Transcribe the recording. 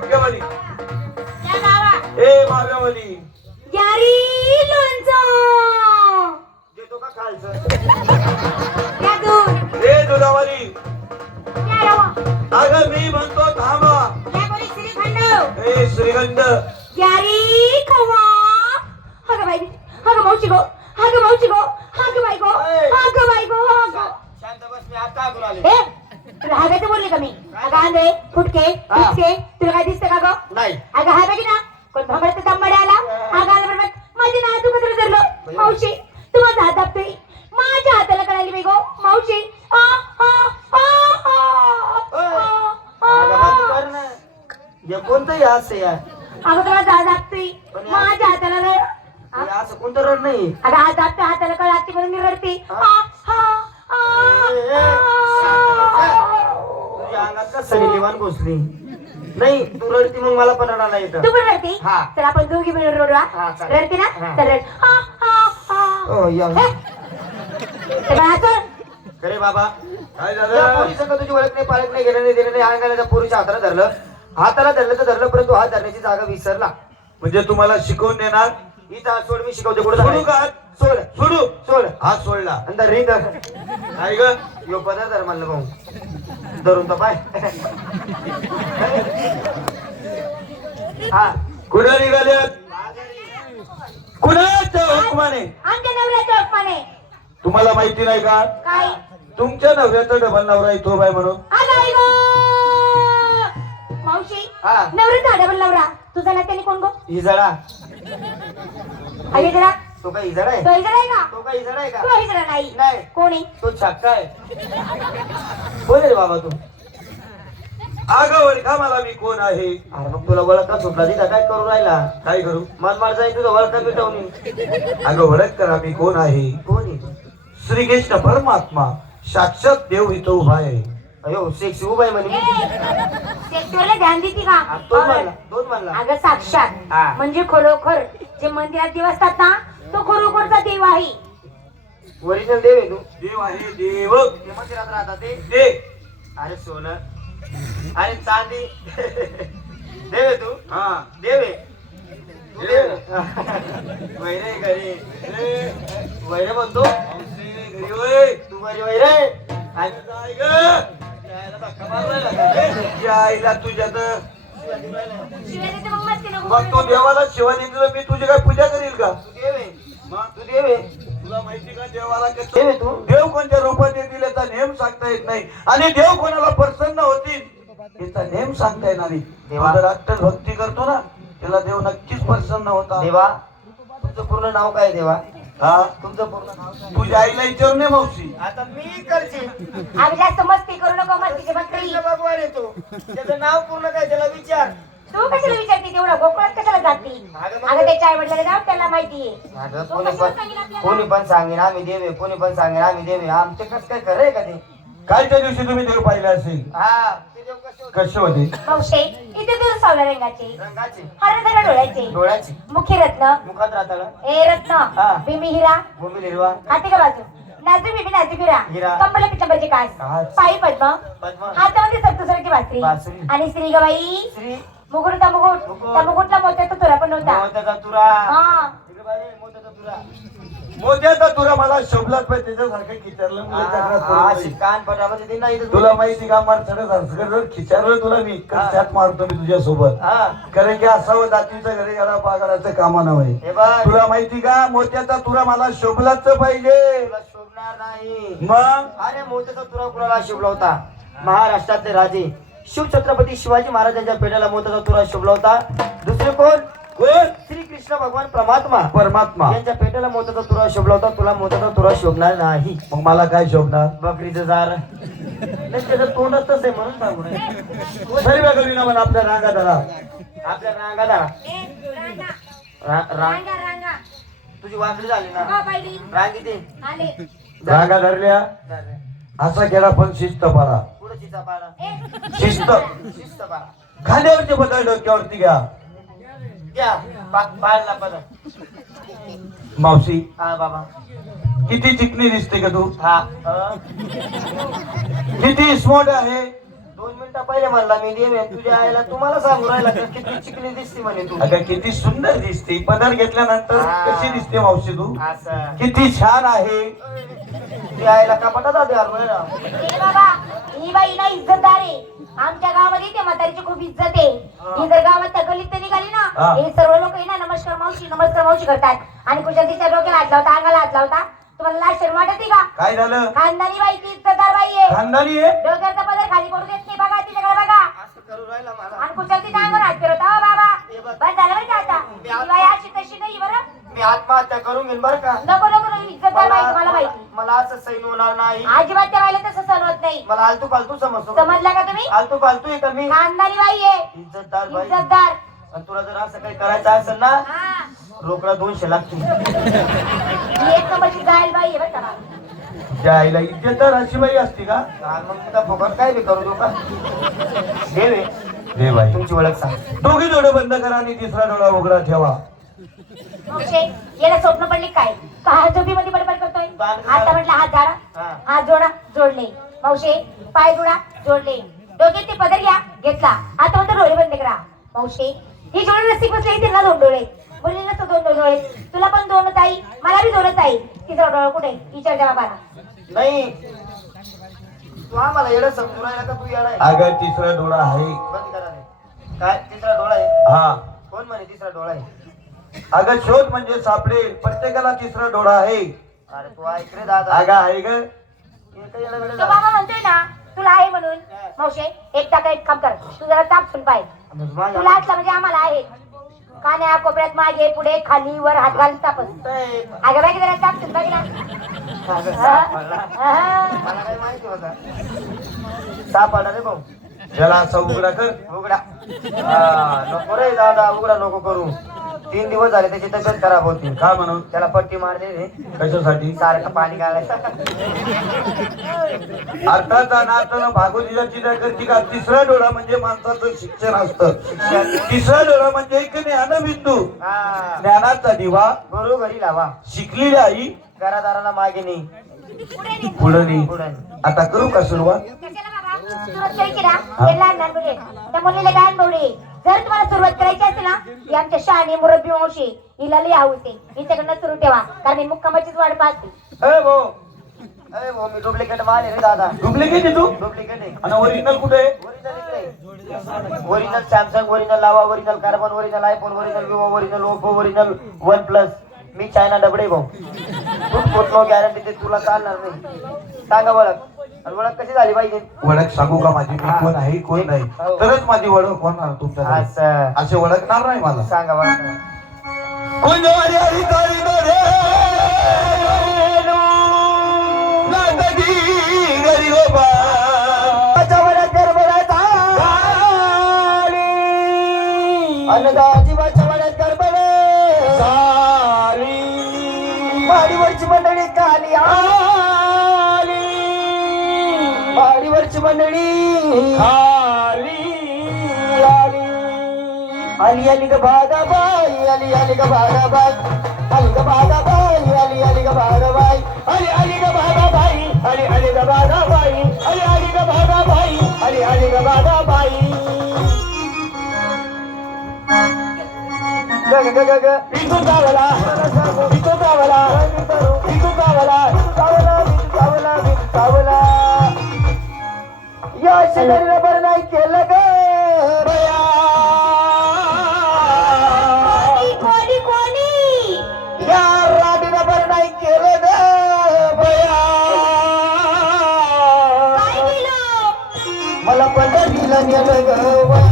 गावा ए माव्यावाली हे हास्य या. अगं तुला हात दाबतोय माझ्या हाताला रड. हे? असं कोणतं रड नाही अगं हात दाबतोय हाताला कळ लागते म्हणून मी रडते. आ, आ, आ, ए, ए, तुझ्या अंगात का सनी लिवान घुसली नाही तू रडती मग मला पण रडायला येतं. तू पण रडते? हा. तर आपण दोघी मिळून रडू हा, हा? चालेल. रडते ना? हा. तर रड. या. हे? खरे बाबा. काय या झालं पोरीचं का तुझी ओळख नाही पाळख नाही घेणं नाही देणं नाही अंगाला त्या पोरीच्या हाताला धरलं? हाताला धरलं तर धरलं परंतु हात धरण्याची जागा विसरला. म्हणजे तुम्हाला शिकवून देणार? ही सोड मी शिकवते. कुठं सोडू? का? सोड. सोडू. सोड. हात सोडला. अंदर रिंग काय ग. यो पदार्थ धर म्हणलं भाऊ. धरून तर पाय. हा. कुठं निघाल्यात कुणाच्या हुकमाने? आमच्या नवऱ्याच्या हुकमाने. तुम्हाला माहिती नाही का? काय? तुमच्या नवऱ्याचा डबल नवरा आहे तो बाय म्हणून! मावशी? हा. नवरा डबल नवरा. तुझा ना त्याने कोण गो? हिजडा अरे जरा तो काय हिजडा आहे? तो इकडे आहे का? तो काय हिजडा आहे का? तो इकडे नाही. नाही. कोण तो छक्का आहे. आहे रे बाबा तू. आगावर का मला मी कोण आहे? अरे मग तुला ओळखा सुटला तिथं काय करू राहिला? काय करू? मन मार जाईल तुझं ओळखा मिटवणी अगं ओळख करा मी कोण आहे. कोण आहे? तू? श्रीकृष्ण परमात्मा. साक्षात देव इथं उभा आहे. अयो सेक्सी उभा आहे म्हणे. सेक्टरला ध्यान देते का? हा, दोन म्हणला दोन म्हणला अगं साक्षात. म्हणजे खरोखर जे मंदिरात देव असतात ना तो खरोखरचा देव आहे. ओरिजिनल देव आहे तू. देव आहे देव. ते मंदिरात राहतात ते. दे. अरे सोनं. अरे चांदी. देव आहे तू. हा. देव आहे. तू देव आहे. वैरे घरी. वैरे म्हणतो. घरी होय. तू घरी वैरे आणि काय ग? तुझ्या आईला तुझ्या तर शिव्या. शिवाय मग तो. देवाला शिवानी दिलं मी तुझी काय पूजा करील का? तू देव आहे. मग तू देव आहे. तुला माहिती का देवाला देव कसं आहे तू. देव कोणत्या रूपात येतील याचा नेम सांगता येत नाही. आणि देव कोणाला प्रसन्न होतील याचा नेम सांगता येणार नाही. देवा. देवा अट्टल भक्ती करतो ना त्याला देव नक्कीच प्रसन्न होता देवा. तुमचं पूर्ण नाव काय देवा? हा? तुमचं पूर्ण नाव काय तुझ्या आईला विचारू नये मावशी. आता मी करते. आम्ही जास्त मस्ती करू नको मस्तीची बकरी. कृष्ण भगवान येतो त्याचं नाव पूर्ण काय त्याला विचार. तू कशाला विचारते तेवढं? गोकुळात कशाला जाते? अगं मग- अगं त्याच्या आई वडिलाला जाऊ त्याला माहितीये अगं तो कोणी कशाला पण आपल्याला? कोणी पण सांगेन आम्ही देवे कोणी पण सांगेन आम्ही देवे आमचे कसं काय खरं आहे का ते? कालच्या दिवशी तुम्ही देव पाहिले असेल. हा ते देव कसे होते? कसे होते? मावशे इथे दूर सावल्या रंगाचे. रंगाचे? हरदरा डोळ्याचे. डोळ्याचे. मुखी रत्न मुखात राहताला ए रत्न. हा. बिमी हिरा. भूमी हाते का बाजू? नाजू बिबी नाजू हिरा. हिरा. कंबल कास. कास. पायी पद्म. पद्म. हातामध्ये सप्तस्वराची बासरी बासरी. आणि श्री श्री. मुकुटचा मुकुट. मुकुट. त्या मुकुटला मोत्याचा तुरा पण होता. मोत्याचा तुरा. हा. इकडे बाई, मोत्याचा तुरा. मोत्याचा तुला मला शोभलाच पाहिजे त्याच्यासारखं खिचारलं कान पटामध्ये ते नाही इथं तुला माहिती का जर खिचारलं तुला मी. त्यात मारतो मी तुझ्या सोबत कारण की असावं दातीच्या घरी गेला पागाडाचं कामा नव्हे तुला माहिती का मोत्याचा तुरा मला शोभलाच पाहिजे. शोभणार नाही. मग? अरे मोत्याचा तुरा कुणाला शोभला होता महाराष्ट्रातले राजे. शिवछत्रपती शिवाजी महाराजांच्या पेट्याला मोत्याचा तुरा शोभला होता दुसरे कोण? श्री कृष्ण भगवान परमात्मा परमात्मा. यांच्या पेट्याला मोत्याचा तुरा शोभला होता तुला मोत्याचा तुरा शोभणार नाही. मग मला काय शोभणार? बकरीचं जार नाही त्याचं तोंडच आहे म्हणून सांगू नये. तरी बघ ना मला आपल्या रांगा धरा आपल्या रांगाला रांगा, रा- रांग रांगा, रांगा. तुझी वाकडी झाली ना? हो, बाई, रांग इथे आले. रांगा धरल्या? झाले. असा केला पण शिस्त पारा पुढं चिचा पाडा. शिस्त. शिस्त पाडा. खांद्यावरचे बदल डोक्यावरती घ्या. मावशी. हा बाबा. किती चिकनी दिसते का तू? हा. किती स्मोट आहे? दोन मिनिटं पहिले म्हणला मी देव आहे तुझ्या आईला तुम्हाला सांगू राहिला का किती चिकनी दिसते म्हणे तू. अगं किती सुंदर दिसते. पदर घेतल्यानंतर हा. कशी दिसते मावशी तू? असं. किती छान आहे. ती आईला कपाटात आधी हरवला ए बाबा ही बाई ना इज्जतदार आहे. आमच्या गावामध्ये त्या म्हातारीची खूप इज्जत आहे. ही. जर गावात तगलीत निघाली ना हा. सर्व लोक ना नमस्कार मावशी नमस्कार मावशी करतात. आणि कुशल तिच्या डोक्याला हात लावता अंगाला हात लावता. तुम्हाला लाज शर्म वाटते का? काय झालं? खानदानी बाई ती इज्जतदार बाई आहे. खानदानी आहे? डोक्याचा पदर खाली पडू देत नाही बघा तिच्याकडे बघा. असं करू राहिला मला. आणि कुशल तिच्या अंगावर हात फिरवता हो बाबा. बस झालं बरं का आता. बाई अशी तशी नाही बरं? मी आत्महत्या करून घेईन बरं का? नको. नको नको, मला माहिती. मला असं सैन होणार नाही. अजिबात त्या बाईला तसं होत नाही. मला आलतू फालतू समजतो. समजला का तुम्ही? आलतू फालतू आहे का मी? खानदानी बाई आहे. इज्जतदार बाई. इज्जतदार. आणि तुला जर असं काही करायचं असेल ना हा. रोकडा दोनशे लागतील. ही एक नंबरची जाईल बाई आहे बरं का बा. त्या आईला इज्जतदार अशी बाई असते का? आणि मग फुकट काय बी करू देऊ का देव आहे. बाई. तुमची ओळख सांग. दोघी डोळे बंद करा आणि तिसरा डोळा उघडा ठेवा. याला स्वप्न पडले काय? का मध्ये बडबड करतोय. आता म्हटलं हात झाडा. हा. हात जोडा जोडले. मावशे पाय जोडा जोडले. डोक्यात ते पदर घ्या घेतला. आता म्हणतो डोळे बंद करा. मावशे ही जोडी रस्सी बसले त्यांना दोन डोळे मुलीला तो दोन डोळे तुला पण दोनच आई मला बी दोनच आई तिसरा डोळा कुठे विचारच्या बाबाला नाही. तू आम्हाला येडं समजू राहिला का तू येडा आहे? अगं तिसरा डोळा आहे. बंद करा. रे. काय? तिसरा डोळा आहे? हा. कोण म्हणे तिसरा डोळा आहे? अगं शोध म्हणजे सापडेल प्रत्येकाला तिसरा डोळा आहे. अरे तू ऐक रे दादा. अगं आहे ग. तो म्हणतोय ना तुला आहे म्हणून. मावशे एक टाका एक काम कर. तू जरा तापसून पाय. माझ्या- तुला असला म्हणजे आम्हाला आहे. कान्या कोपऱ्यात मागे पुढे खाली वर हात घालून तापस? अगं बाई जरा तापसून बघ ना अगं? साप पडला. मला काय माहिती होता. साप आला रे भाऊ. त्याला असा उघडा कर. उघडा. हा, नको रे दादा उघडा नको करू. तीन दिवस झाले त्याची तब्येत खराब होती. का म्हणून त्याला पट्टी मारली रे कशासाठी? सारखं पाणी काढायचं अर्थाचा नाताना भागवतीला चिंता करते का? तिसरा डोळा म्हणजे माणसाचं शिक्षण असतं. तिसरा डोळा म्हणजे एक ज्ञानबिंदू. हा. ज्ञानाचा दिवा. गुरु घरी लावा. शिकलेली आई. घरादाराला मागे नाही पुढे नाही आता करू का सुरुवात? हे. त्या मुलीला आहे? जर तुम्हाला सुरुवात करायची असेल ना ही आमच्या शहाणी मुरब्बी मावशी हिला लई आहे हिच्याकडनं सुरू ठेवा कारण ही मुक्कामाचीच वाट पाहते. अरे भाऊ. अरे भाऊ मी डुप्लिकेट माल आहे रे दादा. डुप्लिकेट आहे तू? डुप्लिकेट आहे. आणि ओरिजिनल कुठे आहे? Original Samsung original Lava original Karbonn original iPhone original Vivo original Oppo original OnePlus मी चायना डबडे भाऊ. तू नो गॅरंटी ते तुला चालणार नाही. सांगा आणि ओळख कशी झाली पाहिजे ओळख सांगू का माझी? मी कोण आहे? कोण नाही? हो. तरच माझी ओळख होणार तुमच्या असं ओळखणार नाही मला. सांगा ओळख कुंजवारी वाडीवरची मंडळी. आली. आली ग भागाबाई आली आली ग भागाबाई आली ग भागाबाई आली आली ग भागाबाई आली आली ग भागाबाई आली आली ग भागाबाई आली आली ग भागाबाई आली आली ग भागाबाई ग ग ग ग. इथू गावला इथू गावला इथू गावला गावला गावला गावला या शेजारी बरं नाही केलं ग. बया. कोणी कोणी या राडीनं बरं नाही केलं ग बया. मला पंढरीला नेलं ग बया.